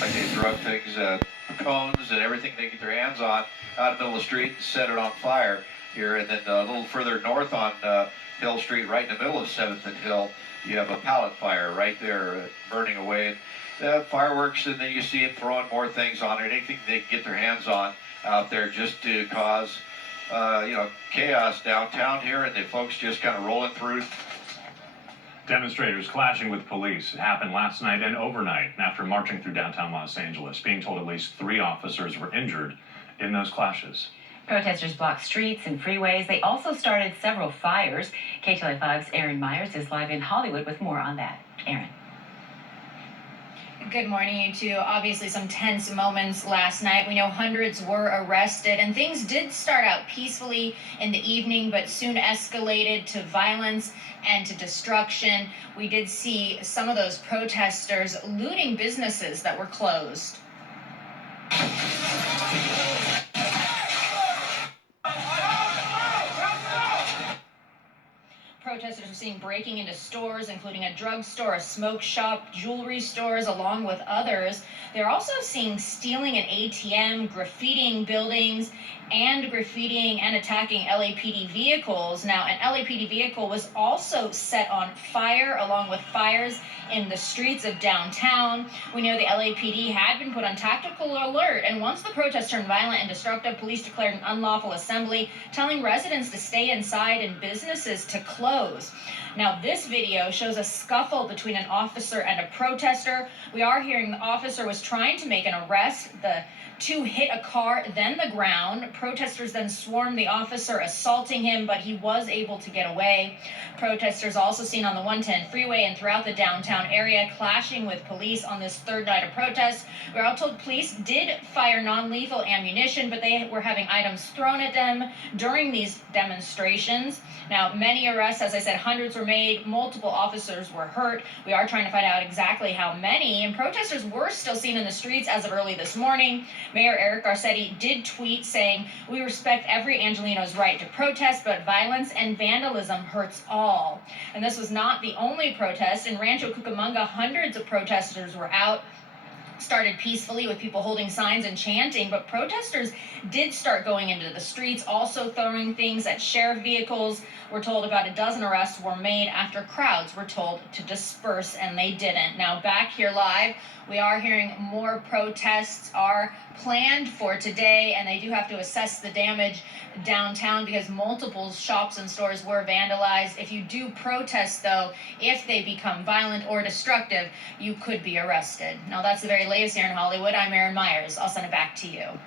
Like they throw things, cones and everything they get their hands on out in the middle of the street and set it on fire here. And then a little further north on Hill Street, right in the middle of 7th and Hill, you have a pallet fire right there burning away. Fireworks, and then you see it throwing more things on it, anything they can get their hands on out there just to cause, chaos downtown here, and the folks just kind of rolling through. Demonstrators clashing with police. It happened last night and overnight after marching through downtown Los Angeles. Being told at least 3 officers were injured in those clashes. Protesters blocked streets and freeways. They also started several fires. KTLA5's Aaron Myers is live in Hollywood with more on that. Aaron. Good morning, you two. Obviously some tense moments last night. We know hundreds were arrested, and things did start out peacefully in the evening, but soon escalated to violence and to destruction. We did see some of those protesters looting businesses that were closed. Protesters were seen breaking into stores, including a drugstore, a smoke shop, jewelry stores, along with others. They're also seen stealing an ATM, graffitiing buildings, and graffitiing and attacking LAPD vehicles. Now, an LAPD vehicle was also set on fire, along with fires in the streets of downtown. We know the LAPD had been put on tactical alert, and once the protests turned violent and destructive, police declared an unlawful assembly, telling residents to stay inside and businesses to close. Now, this video shows a scuffle between an officer and a protester. We are hearing the officer was trying to make an arrest. The two hit a car, then the ground. Protesters then swarmed the officer, assaulting him, but he was able to get away. Protesters also seen on the 110 freeway and throughout the downtown area, clashing with police on this third night of protest. We're all told police did fire non-lethal ammunition, but they were having items thrown at them during these demonstrations. Now, many arrests, as I said, hundreds were made. Multiple officers were hurt. We are trying to find out exactly how many. And protesters were still seen in the streets as of early this morning. Mayor Eric Garcetti did tweet saying, "We respect every Angelino's right to protest, but violence and vandalism hurts all." And this was not the only protest. In Rancho Cucamonga, hundreds of protesters were out. Started peacefully with people holding signs and chanting, but protesters did start going into the streets, also throwing things at sheriff vehicles. We're told about a dozen arrests were made after crowds were told to disperse, and they didn't. Now, back here live, we are hearing more protests are planned for today, and they do have to assess the damage downtown because multiple shops and stores were vandalized. If you do protest, though, if they become violent or destructive, you could be arrested. Now, that's the very latest here in Hollywood. I'm Aaron Myers. I'll send it back to you.